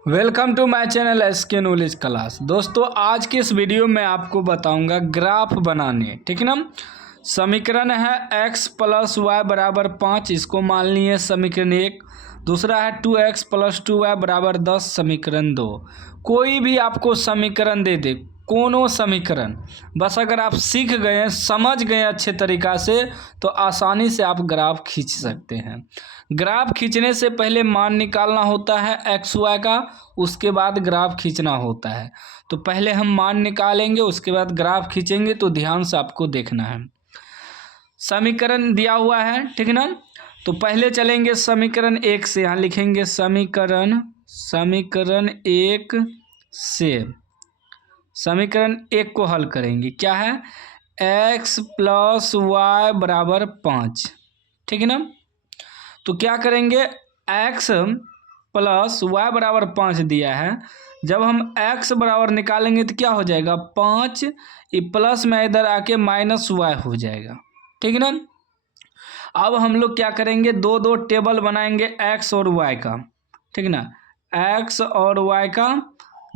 Welcome to my channel SK knowledge class. दोस्तों आज के इस वीडियो में आपको बताऊंगा ग्राफ बनाने। ठीक है ना। समीकरण है x प्लस वाई बराबर 5, इसको मान लिए समीकरण 1। दूसरा है 2x प्लस 2y बराबर 10, समीकरण 2। कोई भी आपको समीकरण दे दे, कोनो समीकरण, बस अगर आप सीख गए, समझ गए अच्छे तरीक़ा से, तो आसानी से आप ग्राफ खींच सकते हैं। ग्राफ खींचने से पहले मान निकालना होता है एक्स वाई का, उसके बाद ग्राफ खींचना होता है। तो पहले हम मान निकालेंगे, उसके बाद ग्राफ खींचेंगे। तो ध्यान से आपको देखना है। समीकरण दिया हुआ है, ठीक है ना। तो पहले चलेंगे समीकरण 1 से। यहाँ लिखेंगे समीकरण 1 से समीकरण 1 को हल करेंगे। क्या है? x प्लस वाई बराबर 5, ठीक है ना। तो क्या करेंगे, x प्लस वाई बराबर 5 दिया है। जब हम x बराबर निकालेंगे तो क्या हो जाएगा, 5 प्लस में इधर आके माइनस वाई हो जाएगा, ठीक है ना। अब हम लोग क्या करेंगे, दो टेबल बनाएंगे x और y का, ठीक है ना। x और y का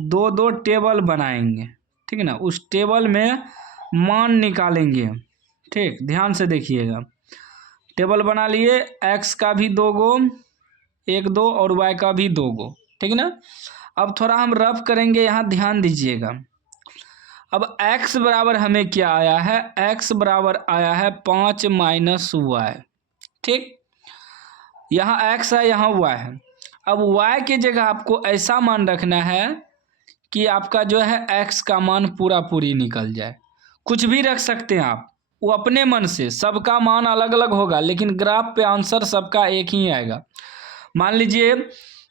दो टेबल बनाएंगे, ठीक है ना। उस टेबल में मान निकालेंगे। ठीक, ध्यान से देखिएगा। टेबल बना लिए, x का भी 2 गो, 1 2, और y का भी 2 गो, ठीक है ना। अब थोड़ा हम रफ करेंगे, यहाँ ध्यान दीजिएगा। अब x बराबर हमें क्या आया है, x बराबर आया है 5 माइनस वाई। ठीक, यहाँ x है, यहाँ y है। अब y की जगह आपको ऐसा मान रखना है कि आपका जो है x का मान पूरी निकल जाए। कुछ भी रख सकते हैं आप, वो अपने मन से, सबका मान अलग अलग होगा, लेकिन ग्राफ पे आंसर सबका एक ही आएगा। मान लीजिए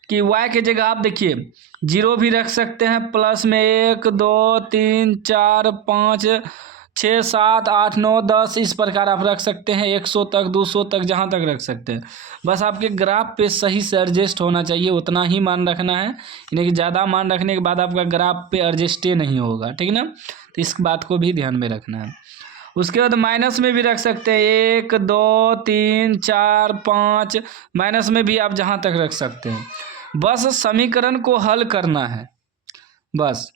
कि y के जगह आप देखिए 0 भी रख सकते हैं, प्लस में 1 2 3 4 5 6 7 8 9 10, इस प्रकार आप रख सकते हैं। 100 तक, 200 तक, जहाँ तक रख सकते हैं। बस आपके ग्राफ पे सही से एडजस्ट होना चाहिए, उतना ही मान रखना है। यानी कि ज़्यादा मान रखने के बाद आपका ग्राफ पे एडजस्ट नहीं होगा, ठीक है ना। तो इस बात को भी ध्यान में रखना है। उसके बाद माइनस में भी रख सकते हैं, 1 2 3 4 5, माइनस में भी आप जहाँ तक रख सकते हैं। बस समीकरण को हल करना है बस।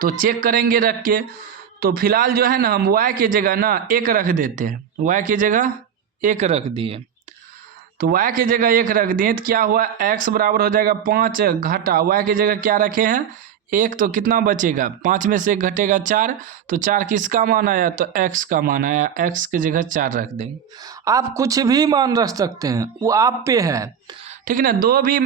तो चेक करेंगे रख के। तो फिलहाल जो है ना, हम y की जगह ना 1 रख देते हैं। y की जगह 1 रख दिए, तो y की जगह 1 रख दिए तो क्या हुआ, x बराबर हो जाएगा 5 घटा y की जगह क्या रखे हैं, 1। तो कितना बचेगा, 5 में से 1 घटेगा 4। तो 4 किसका मान आया, तो x का मान आया। x की जगह 4 रख देंगे। आप कुछ भी मान रख सकते हैं, वो आप पे है, ठीक है ना। 2 भी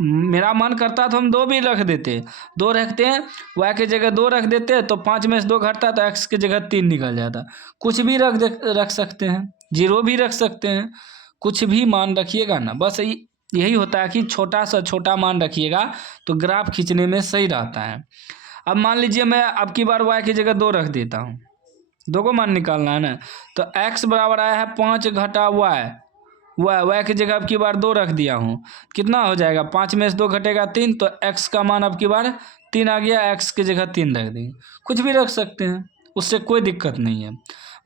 मेरा मन करता तो हम 2 भी रख देते, 2 रखते हैं। y की जगह 2 रख देते हैं, तो 5 में से 2 घटता तो x की जगह 3 निकल जाता। कुछ भी रख सकते हैं, 0 भी रख सकते हैं, कुछ भी मान रखिएगा ना। बस यही होता है कि छोटा सा छोटा मान रखिएगा तो ग्राफ खींचने में सही रहता है। अब मान लीजिए मैं अब की बार y की जगह 2 रख देता हूँ, 2 को मान निकालना है ना। तो x बराबर आया है 5 घटा y की जगह अब की बार 2 रख दिया हूँ, कितना हो जाएगा, 5 में से 2 घटेगा 3। तो x का मान अब की बार 3 आ गया, x की जगह 3 रख देंगे। कुछ भी रख सकते हैं, उससे कोई दिक्कत नहीं है।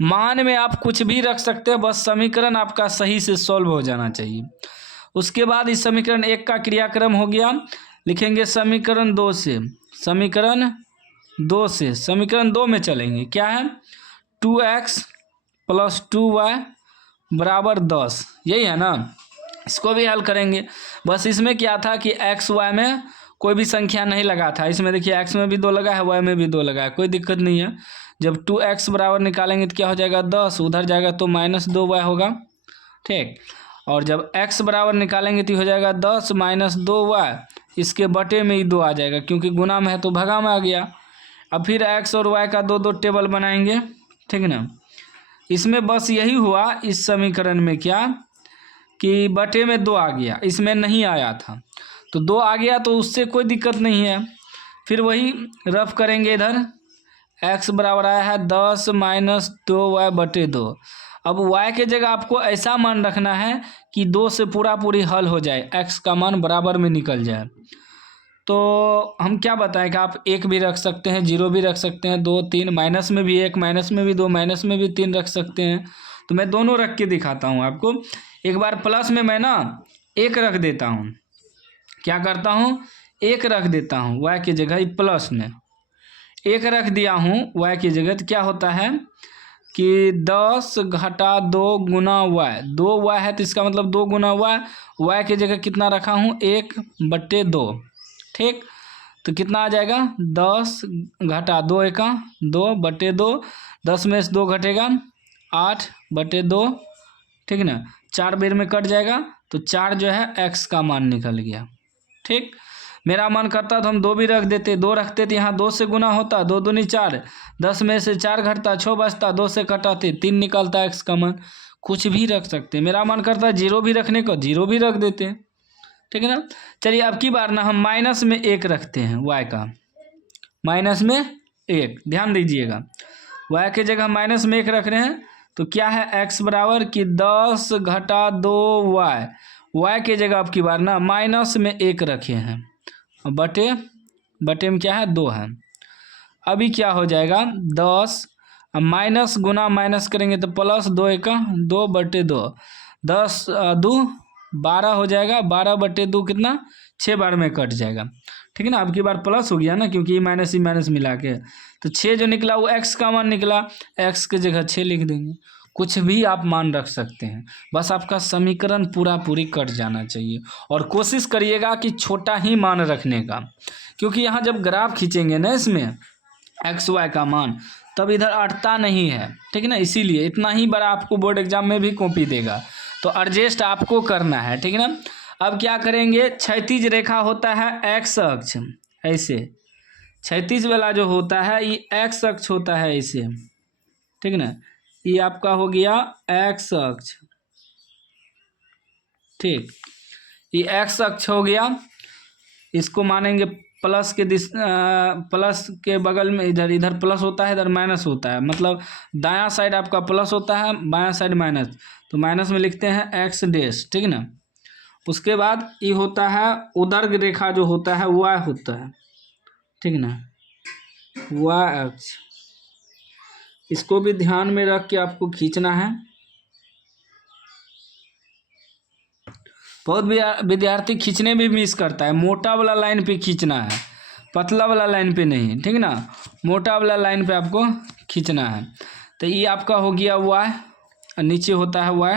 मान में आप कुछ भी रख सकते हैं, बस समीकरण आपका सही से सॉल्व हो जाना चाहिए। उसके बाद इस समीकरण 1 का क्रियाक्रम हो गया, लिखेंगे समीकरण 2 से। समीकरण 2 में चलेंगे। क्या है, 2x प्लस 2y बराबर 10, यही है ना। इसको भी हल करेंगे। बस इसमें क्या था कि x y में कोई भी संख्या नहीं लगा था। इसमें देखिए x में भी 2 लगा है, y में भी 2 लगा है, कोई दिक्कत नहीं है। जब 2x बराबर निकालेंगे तो क्या हो जाएगा, 10, उधर जाएगा तो माइनस 2y होगा। ठीक, और जब x बराबर निकालेंगे तो हो जाएगा 10 माइनस 2y, इसके बटे में ही 2 आ जाएगा, क्योंकि गुना में है तो भगा में आ गया। अब फिर x और y का 2 टेबल बनाएंगे, ठीक है ना। इसमें बस यही हुआ इस समीकरण में, क्या कि बटे में 2 आ गया, इसमें नहीं आया था। तो 2 आ गया तो उससे कोई दिक्कत नहीं है। फिर वही रफ करेंगे इधर। x बराबर आया है 10 माइनस 2y बटे 2। अब y के जगह आपको ऐसा मान रखना है कि 2 से पूरी हल हो जाए, x का मान बराबर में निकल जाए। तो हम क्या बताएं कि आप 1 भी रख सकते हैं, 0 भी रख सकते हैं, 2 3, माइनस में भी 1, माइनस में भी 2, माइनस में भी 3 रख सकते हैं। तो मैं दोनों रख के दिखाता हूँ आपको। एक बार प्लस में मैं ना 1 रख देता हूँ। क्या करता हूँ, 1 रख देता हूँ y की जगह, प्लस में 1 रख दिया हूँ y की जगह, तो क्या होता है कि 10 घटा 2 गुना y, 2y है तो इसका मतलब 2 गुना y की जगह कितना रखा हूँ 1/2। ठीक, तो कितना आ जाएगा 10 घटा 2 एका 2/2, 10 में से 2 घटेगा 8/2। ठीक ना, 4 बेर में कट जाएगा तो 4 जो है x का मान निकल गया। ठीक, मेरा मन करता तो हम 2 भी रख देते, 2 रखते तो यहाँ 2 से गुना होता, 2 दूनी 4, 10 में से 4 घटता 6 बचता, 2 से कटाते 3 निकलता x का मान। कुछ भी रख सकते, मेरा मन करता है 0 भी रखने को, 0 भी रख देते। ठीक है ना। चलिए अब की बार ना हम माइनस में 1 रखते हैं y का, माइनस में 1, ध्यान दीजिएगा y की जगह माइनस में 1 रख रहे हैं तो क्या है x बराबर कि 10 घटा 2y, y की जगह अब की बार ना माइनस में 1 रखे हैं, बटे में क्या है 2 है। अभी क्या हो जाएगा 10, माइनस गुना माइनस करेंगे तो प्लस 2 एका 2/2, 10 2 12 हो जाएगा, 12/2 कितना 6 बार में कट जाएगा। ठीक है ना, अब की बार प्लस हो गया ना, क्योंकि ये माइनस मिला के, तो 6 जो निकला वो x का मान निकला, x की जगह 6 लिख देंगे। कुछ भी आप मान रख सकते हैं, बस आपका समीकरण पूरी कट जाना चाहिए। और कोशिश करिएगा कि छोटा ही मान रखने का, क्योंकि यहाँ जब ग्राफ खींचेंगे ना इसमें एक्स वाई का मान, तब इधर अटता नहीं है। ठीक है ना, इसीलिए इतना ही बड़ा आपको बोर्ड एग्जाम में भी कॉपी देगा, तो एडजस्ट आपको करना है। ठीक है ना, अब क्या करेंगे, क्षैतिज रेखा होता है एक्स अक्ष, ऐसे क्षैतिज वाला जो होता है ये एक्स अक्ष होता है ऐसे। ठीक है ना, ये आपका हो गया एक्स अक्ष। ठीक, ये एक्स अक्ष हो गया, इसको मानेंगे प्लस के प्लस के बगल में इधर प्लस होता है, इधर माइनस होता है, मतलब दायां साइड आपका प्लस होता है, बायां साइड माइनस, तो माइनस में लिखते हैं एक्स डैश। ठीक ना, उसके बाद ये होता है उदर्ग रेखा जो होता है वाई होता है। ठीक ना, वाई अक्ष, इसको भी ध्यान में रख के आपको खींचना है। बहुत विद्यार्थी खींचने में मिस करता है, मोटा वाला लाइन पे खींचना है, पतला वाला लाइन पे नहीं। ठीक ना, मोटा वाला लाइन पे आपको खींचना है। तो ये आपका हो गया वाई, और नीचे होता है वाई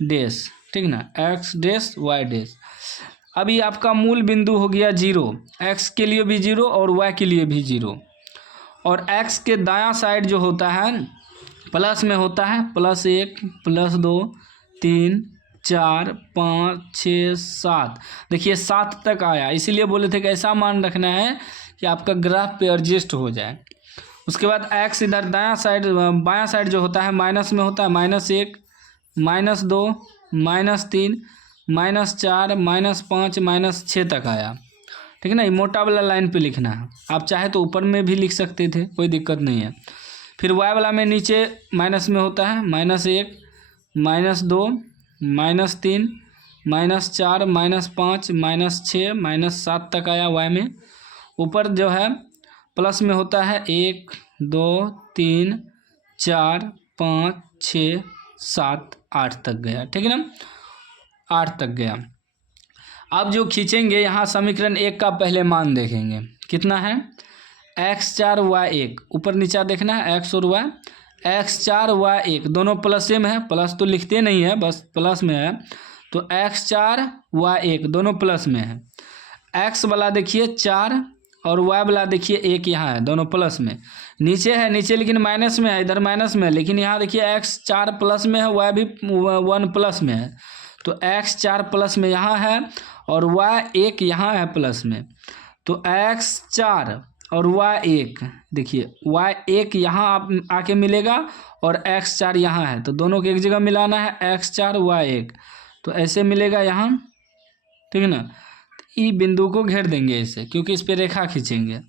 डैश। ठीक ना, एक्स डैश वाई डैश। अभी आपका मूल बिंदु हो गया 0, एक्स के लिए भी 0 और वाई के लिए भी 0। और एक्स के दायां साइड जो होता है प्लस में होता है, +1 +2 3 4 5 6 7, देखिए 7 तक आया, इसीलिए बोले थे कि ऐसा मान रखना है कि आपका ग्राफ पे एडजस्ट हो जाए। उसके बाद एक्स इधर दायां साइड बायां साइड जो होता है माइनस में होता है, -1 -2 -3 -4 -5 -6 तक आया। ठीक है ना, ये मोटा वाला लाइन पे लिखना है, आप चाहे तो ऊपर में भी लिख सकते थे, कोई दिक्कत नहीं है। फिर वाई वाला में नीचे माइनस में होता है -1 -2 -3 -4 -5 -6 -7 तक आया वाई में। ऊपर जो है प्लस में होता है 1 2 3 4 5 6 7 8 तक गया। ठीक है ना, 8 तक गया। अब जो खींचेंगे यहाँ समीकरण 1 का पहले मान देखेंगे, कितना है x4 y1, ऊपर नीचा देखना है x और y, x4 y1 दोनों प्लस में है, प्लस तो लिखते नहीं है, बस प्लस में है, तो x4 y1 दोनों प्लस में है। x वाला देखिए 4 और y वाला देखिए 1 यहाँ है, दोनों प्लस में। नीचे है, नीचे लेकिन माइनस में है, इधर माइनस में है, लेकिन यहाँ देखिए x4 प्लस में है, y भी 1 प्लस में है, तो x4 प्लस में यहाँ है और y1 यहाँ है प्लस में, तो x4 और y1 देखिए y1 यहाँ आके मिलेगा और x4 यहाँ है, तो दोनों को एक जगह मिलाना है, x4 y1, तो ऐसे मिलेगा यहाँ। ठीक है ना, ई बिंदु को घेर देंगे ऐसे, क्योंकि इस पे रेखा खींचेंगे।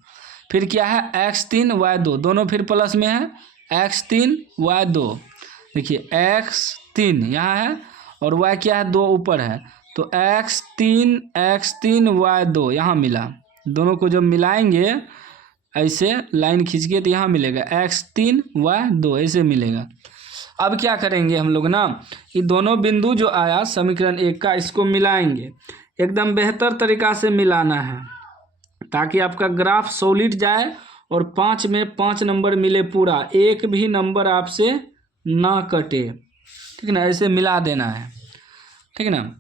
फिर क्या है x3 y2, दोनों फिर प्लस में है, x3 y2 देखिए x3 यहाँ है और y क्या है 2 ऊपर है, तो x3 y2 यहाँ मिला, दोनों को जब मिलाएंगे ऐसे लाइन खींच के तो यहाँ मिलेगा x3 y2 ऐसे मिलेगा। अब क्या करेंगे हम लोग ना, ये दोनों बिंदु जो आया समीकरण 1 का, इसको मिलाएंगे, एकदम बेहतर तरीका से मिलाना है। ताकि आपका ग्राफ सॉलिड जाए और 5 में 5 नंबर मिले पूरा, एक भी नंबर आपसे ना कटे। ठीक है ना, ऐसे मिला देना है। ठीक है ना,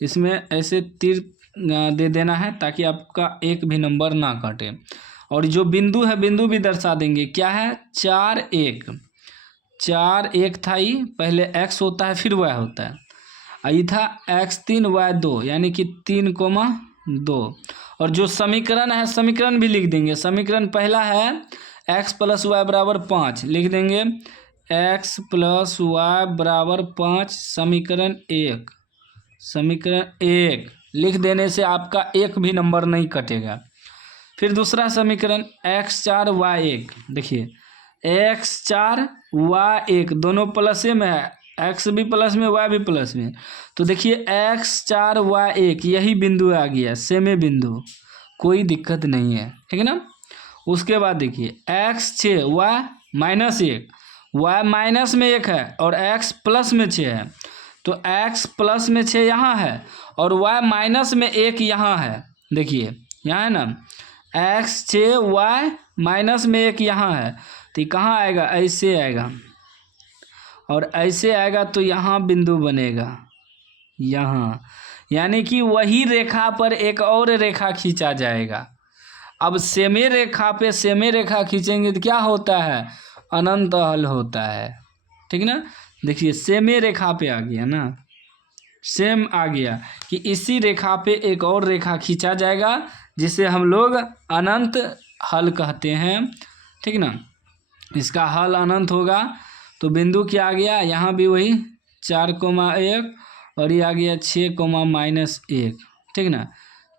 इसमें ऐसे तीर दे देना है ताकि आपका एक भी नंबर ना कटे। और जो बिंदु है बिंदु भी दर्शा देंगे। क्या है? 4 1 4 1 था, ही पहले x होता है फिर y होता है। ये था x3 y2 यानी कि 3,2। और जो समीकरण है समीकरण भी लिख देंगे। समीकरण पहला है x + y = 5, लिख देंगे x + y = 5 समीकरण 1। समीकरण 1 लिख देने से आपका एक भी नंबर नहीं कटेगा। फिर दूसरा समीकरण x4 y1, देखिए x4 y1 दोनों प्लस में है, x भी प्लस में y भी प्लस में। तो देखिए x4 y1 यही बिंदु आ गया, सेम बिंदु, कोई दिक्कत नहीं है। ठीक है ना। उसके बाद देखिए x6 y-1, y माइनस में 1 है और x प्लस में 6 है। तो x प्लस में 6 यहाँ है और y माइनस में 1 यहाँ है। देखिए यहाँ है ना, x6 y माइनस में 1 यहाँ है। तो कहाँ आएगा? ऐसे आएगा और ऐसे आएगा तो यहाँ बिंदु बनेगा यहाँ, यानी कि वही रेखा पर एक और रेखा खींचा जाएगा। अब सेमे रेखा पे सेमे रेखा खींचेंगे तो क्या होता है? अनंत हल होता है। ठीक ना। देखिए सेमे रेखा पे आ गया ना, सेम आ गया कि इसी रेखा पे एक और रेखा खींचा जाएगा जिसे हम लोग अनंत हल कहते हैं। ठीक ना। इसका हल अनंत होगा। तो बिंदु क्या आ गया? यहाँ भी वही 4,1 और ये आ गया 6,-1। ठीक ना,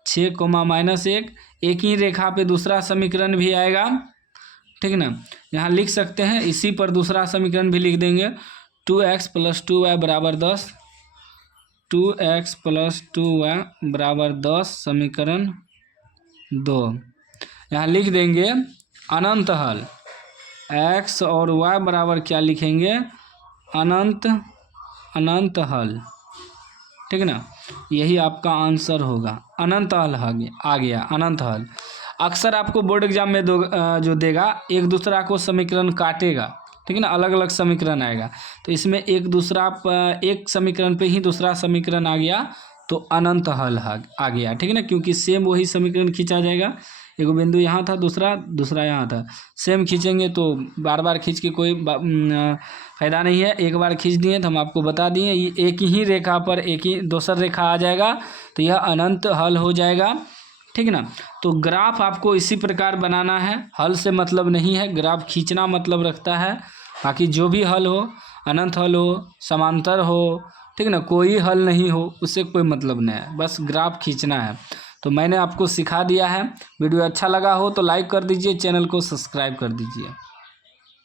6,-1 एक ही रेखा पे दूसरा समीकरण भी आएगा। ठीक ना, यहाँ लिख सकते हैं, इसी पर दूसरा समीकरण भी लिख देंगे 2x + 2y = 10। 2x + 2y = 10 समीकरण 2। यहाँ लिख देंगे अनंत हल, x और y बराबर क्या लिखेंगे? अनंत हल। ठीक ना, यही आपका आंसर होगा। अनंत हल आ गया अनंत हल। अक्सर आपको बोर्ड एग्जाम में जो देगा एक दूसरा को समीकरण काटेगा। ठीक है ना, अलग अलग समीकरण आएगा। तो इसमें एक समीकरण पे ही दूसरा समीकरण आ गया तो अनंत हल आ गया। ठीक है ना, क्योंकि सेम वही समीकरण खींचा जाएगा। एक बिंदु यहाँ था, दूसरा यहाँ था, सेम खींचेंगे तो बार बार खींच के कोई फ़ायदा नहीं है। एक बार खींच दिए तो हम आपको बता दिए, ये एक ही रेखा पर एक ही दूसरा रेखा आ जाएगा तो यह अनंत हल हो जाएगा। ठीक है ना। तो ग्राफ आपको इसी प्रकार बनाना है, हल से मतलब नहीं है, ग्राफ खींचना मतलब रखता है। बाकी जो भी हल हो, अनंत हल हो, समांतर हो, ठीक है ना, कोई हल नहीं हो, उससे कोई मतलब नहीं है, बस ग्राफ खींचना है। तो मैंने आपको सिखा दिया है। वीडियो अच्छा लगा हो तो लाइक कर दीजिए, चैनल को सब्सक्राइब कर दीजिए।